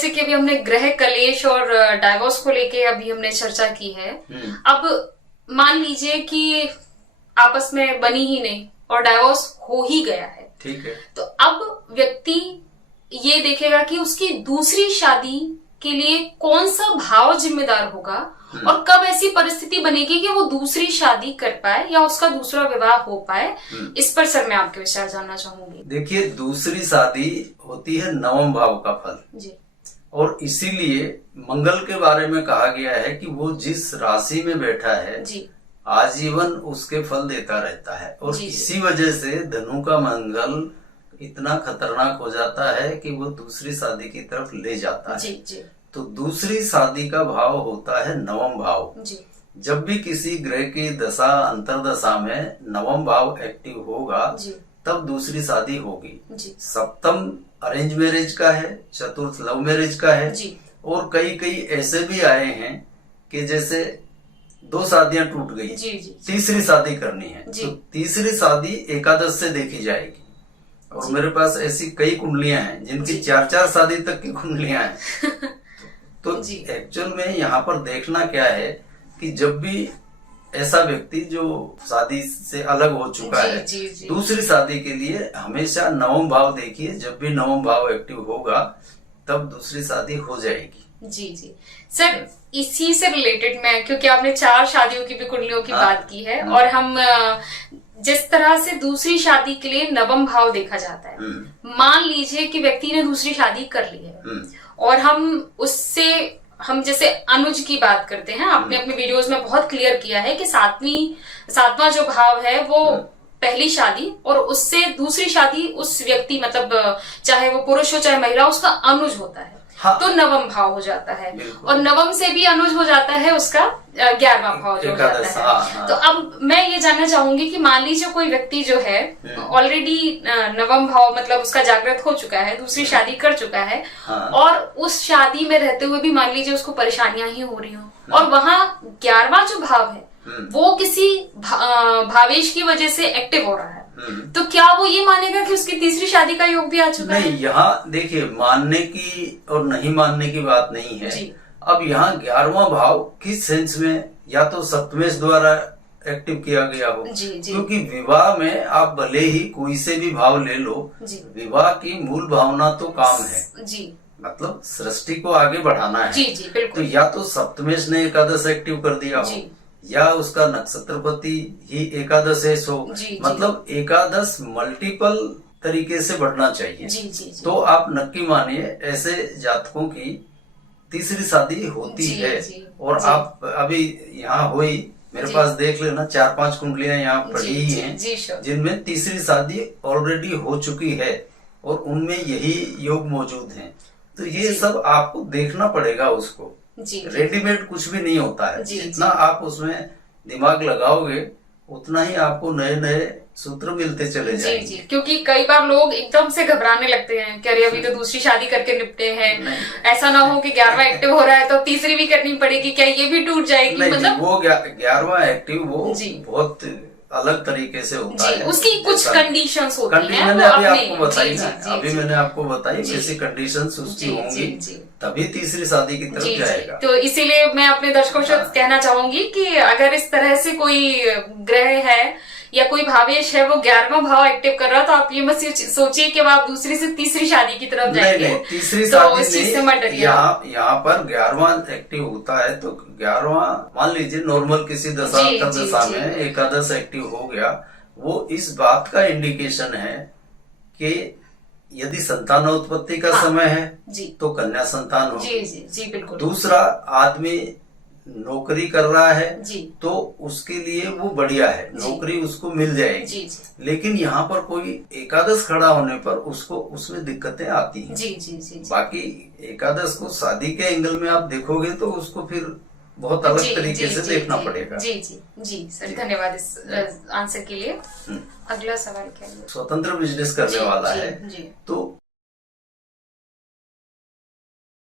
जैसे कि अभी हमने ग्रह कलेश और डाइवोर्स को लेके अभी हमने चर्चा की है। अब मान लीजिए कि आपस में बनी ही नहीं और डाइवोर्स हो ही गया है, ठीक है, तो अब व्यक्ति ये देखेगा कि उसकी दूसरी शादी के लिए कौन सा भाव जिम्मेदार होगा और कब ऐसी परिस्थिति बनेगी कि वो दूसरी शादी कर पाए या उसका दूसरा विवाह हो पाए। इस पर सर मैं आपके विचार जानना चाहूंगी। देखिए, दूसरी शादी होती है नवम भाव का फल जी, और इसीलिए मंगल के बारे में कहा गया है कि वो जिस राशि में बैठा है जी, आजीवन उसके फल देता रहता है। और जी, इसी वजह से धनु का मंगल इतना खतरनाक हो जाता है कि वो दूसरी शादी की तरफ ले जाता है। जी, जी, तो दूसरी शादी का भाव होता है नवम भाव। जी, जब भी किसी ग्रह की दशा अंतरदशा में नवम भाव एक्टिव होगा जी, तब दूसरी शादी होगी। जी, सप्तम अरेंज मैरिज का है, चतुर्थ लव मैरिज का है। जी, और कई कई ऐसे भी आए हैं कि जैसे 2 शादियां टूट गई, जी, जी, तीसरी शादी करनी है जी। तो तीसरी शादी एकादश से देखी जाएगी। और जी। मेरे पास ऐसी कई कुंडलियां हैं जिनकी जी। 4-4 शादी तक की कुंडलियां हैं। तो जी। एक्चुअल में यहाँ पर देखना क्या है कि जब भी ऐसा व्यक्ति जो शादी से अलग हो चुका जी, है जी, जी। दूसरी शादी के लिए हमेशा नवम भाव देखिए। जब भी नवम भाव एक्टिव होगा तब दूसरी शादी हो जाएगी। जी, जी सर, इसी से रिलेटेड मैं, क्योंकि आपने 4 शादियों की भी कुंडलियों की बात की है और हम जिस तरह से दूसरी शादी के लिए नवम भाव देखा जाता है, मान लीजिए कि व्यक्ति ने दूसरी शादी कर ली है और हम जैसे अनुज की बात करते हैं, आपने अपने वीडियोस में बहुत क्लियर किया है कि सातवां जो भाव है वो पहली शादी और उससे दूसरी शादी उस व्यक्ति, मतलब चाहे वो पुरुष हो चाहे महिला, उसका अनुज होता है। हाँ। तो नवम भाव हो जाता है और नवम से भी अनुज हो जाता है उसका 11वां भाव जो हो जाता है। हाँ। तो अब मैं ये जानना चाहूंगी कि मान लीजिए कोई व्यक्ति जो है ऑलरेडी नवम भाव, मतलब उसका जागृत हो चुका है, दूसरी शादी कर चुका है। हाँ। और उस शादी में रहते हुए भी मान लीजिए उसको परेशानियां ही हो रही हो और वहाँ 11वां जो भाव है वो किसी भावेश की वजह से एक्टिव हो रहा है, तो क्या वो ये मानेगा कि उसकी तीसरी शादी का योग भी आ चुका है? नहीं, यहाँ देखिए, मानने की और नहीं मानने की बात नहीं है। अब यहाँ 11वां भाव किस सेंस में, या तो सप्तमेश द्वारा एक्टिव किया गया हो, क्योंकि विवाह में आप भले ही कोई से भी भाव ले लो, विवाह की मूल भावना तो काम है जी, मतलब सृष्टि को आगे बढ़ाना है। जी, तो या तो सप्तमेश ने एकादश एक्टिव कर दिया हो या उसका नक्षत्रपति ही एकादश है, मतलब एकादश मल्टीपल तरीके से बढ़ना चाहिए। जी। तो आप नक्की मानिए ऐसे जातकों की तीसरी शादी होती है। और आप अभी यहाँ हुई, मेरे पास देख लेना 4-5 कुंडलियां यहाँ पड़ी ही हैं जिनमें तीसरी शादी ऑलरेडी हो चुकी है और उनमें यही योग मौजूद हैं। तो ये सब आपको देखना पड़ेगा उसको। रेडीमेड कुछ भी नहीं होता है। जितना आप उसमें दिमाग लगाओगे उतना ही आपको नए नए सूत्र मिलते चले जाएंगे। जी, क्योंकि कई बार लोग एकदम से घबराने लगते हैं कि अरे अभी तो दूसरी शादी करके निपटे हैं, ऐसा ना हो कि 11वां एक्टिव हो रहा है तो तीसरी भी करनी पड़ेगी, क्या ये भी टूट जाएगी? मतलब वो 11वां एक्टिव वो बहुत अलग तरीके से होता है, उसकी कुछ कंडीशंस होती हैं। मैंने अभी आपको बताई ना, अभी मैंने आपको बताई जैसी कंडीशंस उसकी होंगी तभी तीसरी शादी की तरफ जाएगा। तो इसीलिए मैं अपने दर्शकों से कहना चाहूंगी कि अगर इस तरह से कोई ग्रह है या कोई भावेश है वो 11वां भाव एक्टिव कर रहा, तो आप ये मत सोचिए कि आप दूसरी से तीसरी शादी की तरफ जाएंगे। नहीं, तीसरी शादी इस चीज से मत डरिए। यहाँ पर 11वां एक्टिव होता है तो 11वां मान लीजिए नॉर्मल किसी दशा में एकादश एक्टिव हो गया, वो इस बात का इंडिकेशन है कि यदि संतानोत्पत्ति का समय है तो कन्या संतान होगी। जी, बिल्कुल। दूसरा, आदमी नौकरी कर रहा है तो उसके लिए वो बढ़िया है, नौकरी उसको मिल जाएगी। लेकिन यहाँ पर कोई एकादश खड़ा होने पर उसको उसमें दिक्कतें आती हैं। बाकी एकादश को शादी के एंगल में आप देखोगे तो उसको फिर बहुत अलग तरीके से देखना पड़ेगा। जी सर, धन्यवाद इस आंसर के लिए। अगला सवाल क्या है? स्वतंत्र बिजनेस करने वाला है तो